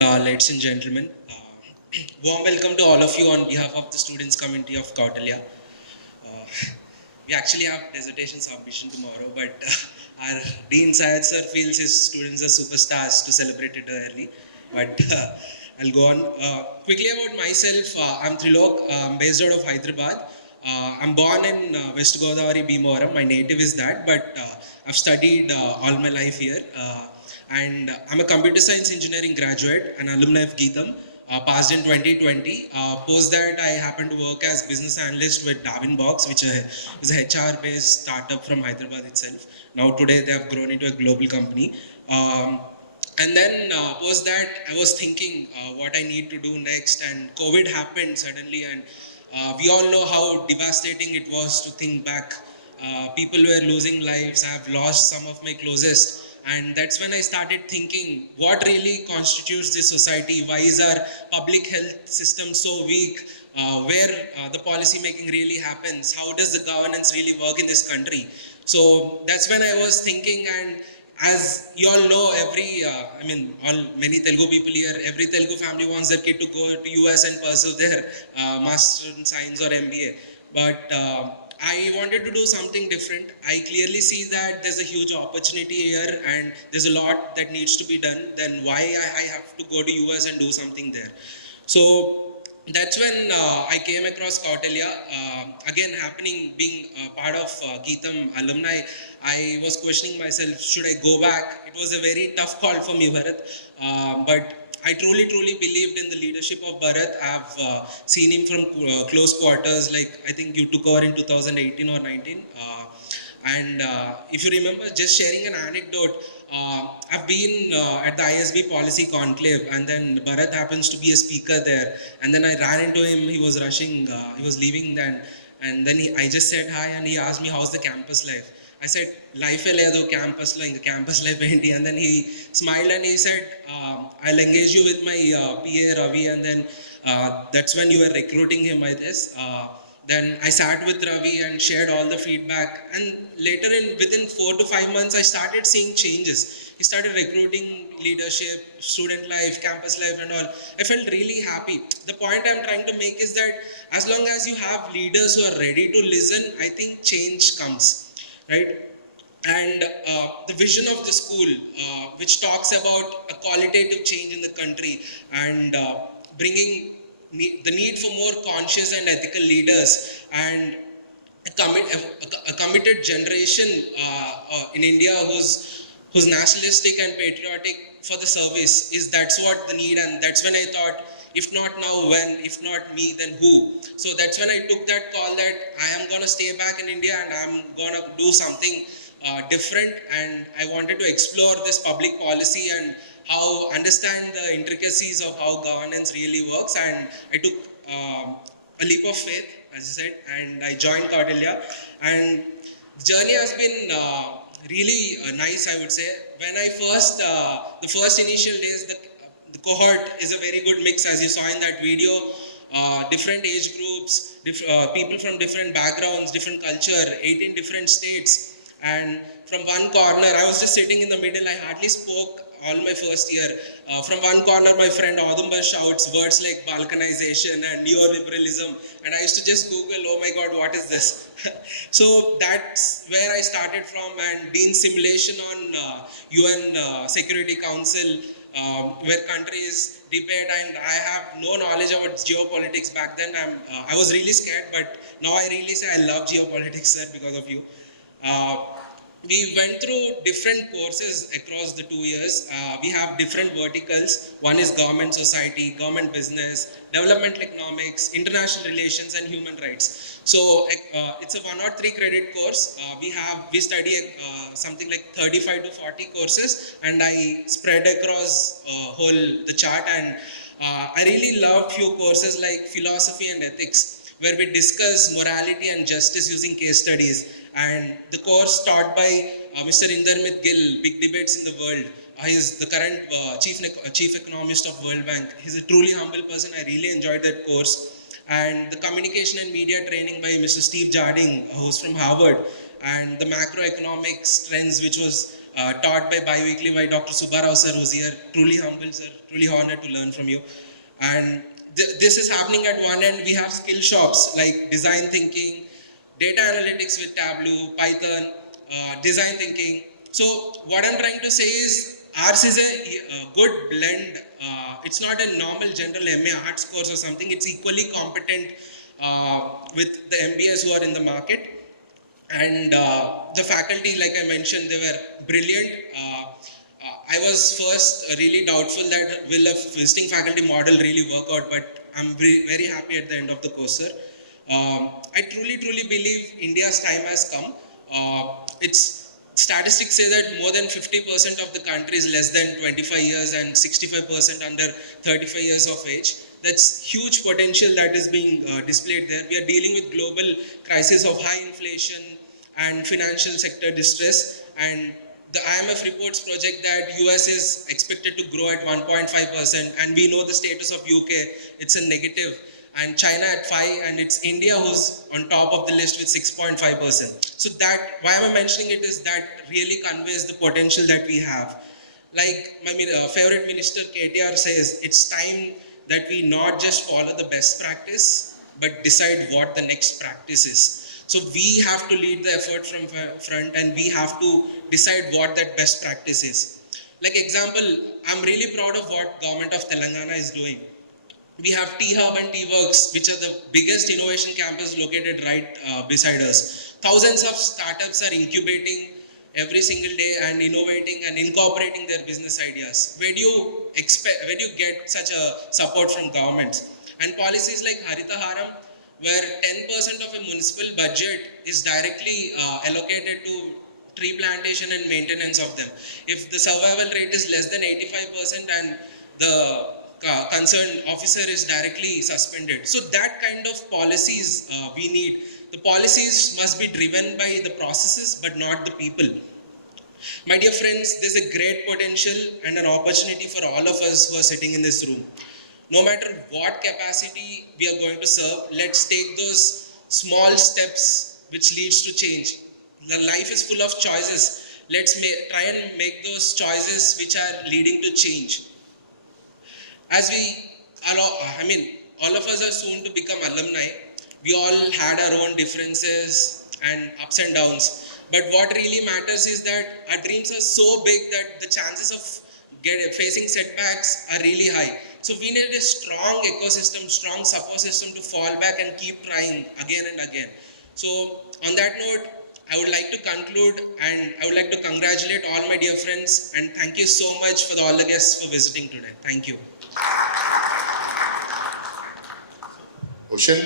Ladies and gentlemen, warm welcome to all of you on behalf of the students community of Kautilya. Uh, we actually have dissertation submission tomorrow, but our Dean Syed sir feels his students are superstars to celebrate it early. But I'll go on. Quickly about myself, I'm Trilok. I'm based out of Hyderabad. I'm born in West Godavari, Bhimavaram. My native is that, but I've studied all my life here. And I'm a computer science engineering graduate, an alumni of Geetham, passed in 2020. Post that, I happened to work as business analyst with Darwinbox, which is a HR-based startup from Hyderabad itself. Now today they have grown into a global company. And then post that, I was thinking what I need to do next, and COVID happened suddenly, and we all know how devastating it was to think back. People were losing lives. I've lost some of my closest. And that's when I started thinking what really constitutes this society. Why is our public health system so weak? Where the policy making really happens? How does the governance really work in this country? So that's when I was thinking, and as you all know, many Telugu people here, every Telugu family wants their kid to go to US and pursue their Master in Science or MBA. But I wanted to do something different. I clearly see that there's a huge opportunity here and there's a lot that needs to be done. Then why I have to go to US and do something there? So that's when I came across Kautilya. Again, happening being part of Geetham alumni, I was questioning myself, should I go back? It was a very tough call for me, Bharat. But I truly believed in the leadership of Bharat. I've seen him from close quarters. Like I think you took over in 2018 or 19. And if you remember, just sharing an anecdote, I've been at the ISB policy conclave, and then Bharat happens to be a speaker there. And then I ran into him. He was rushing. He was leaving then, and then I just said hi, and he asked me how's the campus life. I said life ledo campus like campus life enti, and then he smiled and he said, I'll engage you with my PA Ravi, and then that's when you were recruiting him, I guess. Then I sat with Ravi and shared all the feedback. And later, within 4 to 5 months, I started seeing changes. He started recruiting leadership, student life, campus life, and all. I felt really happy. The point I'm trying to make is that as long as you have leaders who are ready to listen, I think change comes, right? And the vision of the school, which talks about a qualitative change in the country and bringing the need for more conscious and ethical leaders and a committed generation in India who's nationalistic and patriotic for the service, is that's what the need. And that's when I thought, if not now, when? If not me, then who? So that's when I took that call that I am going to stay back in India and I'm going to do something different. And I wanted to explore this public policy and how understand the intricacies of how governance really works. And I took a leap of faith, as I said, and I joined Kautilya. And the journey has been really nice, I would say. When I the first initial days, the cohort is a very good mix, as you saw in that video. Different age groups, people from different backgrounds, different culture, 18 different states. And from one corner, I was just sitting in the middle, I hardly spoke all my first year. From one corner, my friend Audumbar shouts words like balkanization and neoliberalism, and I used to just Google, oh my God, what is this? So that's where I started from, and Dean simulation on UN Security Council, where countries debate, and I have no knowledge about geopolitics back then. I was really scared, but now I really say I love geopolitics, sir, because of you. Uh, we went through different courses across the 2 years. We have different verticals. One is government society, government business, developmental economics, international relations, and human rights. So it's a 103 credit course. We study something like 35 to 40 courses, and I spread across the chart. And I really love few courses like philosophy and ethics, where we discuss morality and justice using case studies. And the course taught by Mr. Indermit Gill, Big Debates in the World. He is the current chief economist of World Bank. He's a truly humble person. I really enjoyed that course. And the communication and media training by Mr. Steve Jarding, who's from Harvard, and the macroeconomics trends, which was taught by bi-weekly by Dr. Subbarao sir, who's here. Truly humble sir, truly honored to learn from you. And this is happening at one end. We have skill shops like design thinking, data analytics with Tableau, Python, design thinking. So what I'm trying to say is ours is a good blend. It's not a normal general MA arts course or something. It's equally competent with the MBAs who are in the market. And the faculty, like I mentioned, they were brilliant. I was first really doubtful that will a visiting faculty model really work out, but I'm very happy at the end of the course, sir. I truly believe India's time has come. It's statistics say that more than 50% of the country is less than 25 years and 65% under 35 years of age. That's huge potential that is being displayed there. We are dealing with global crisis of high inflation and financial sector distress, and the IMF reports project that US is expected to grow at 1.5%, and we know the status of UK, it's a negative, and China at 5, and it's India who's on top of the list with 6.5%. So that, why am I mentioning it, is that really conveys the potential that we have. Like my favorite minister KTR says, it's time that we not just follow the best practice, but decide what the next practice is. So we have to lead the effort from front, and we have to decide what that best practice is. Like example, I'm really proud of what government of Telangana is doing. We have T-Hub and T-Works, which are the biggest innovation campus located right beside us. Thousands of startups are incubating every single day and innovating and incorporating their business ideas. Where do you get such a support from governments? And policies like Harita Haram, where 10% of a municipal budget is directly allocated to tree plantation and maintenance of them. If the survival rate is less than 85% and the concerned officer is directly suspended. So that kind of policies we need. The policies must be driven by the processes but not the people. My dear friends, there's a great potential and an opportunity for all of us who are sitting in this room. No matter what capacity we are going to serve, let's take those small steps which leads to change. The life is full of choices. Let's try and make those choices which are leading to change. As all of us are soon to become alumni. We all had our own differences and ups and downs. But what really matters is that our dreams are so big that the chances of facing setbacks are really high. So we need a strong ecosystem, strong support system to fall back and keep trying again and again. So on that note, I would like to conclude, and I would like to congratulate all my dear friends, and thank you so much for all the guests for visiting today. Thank you. Ocean.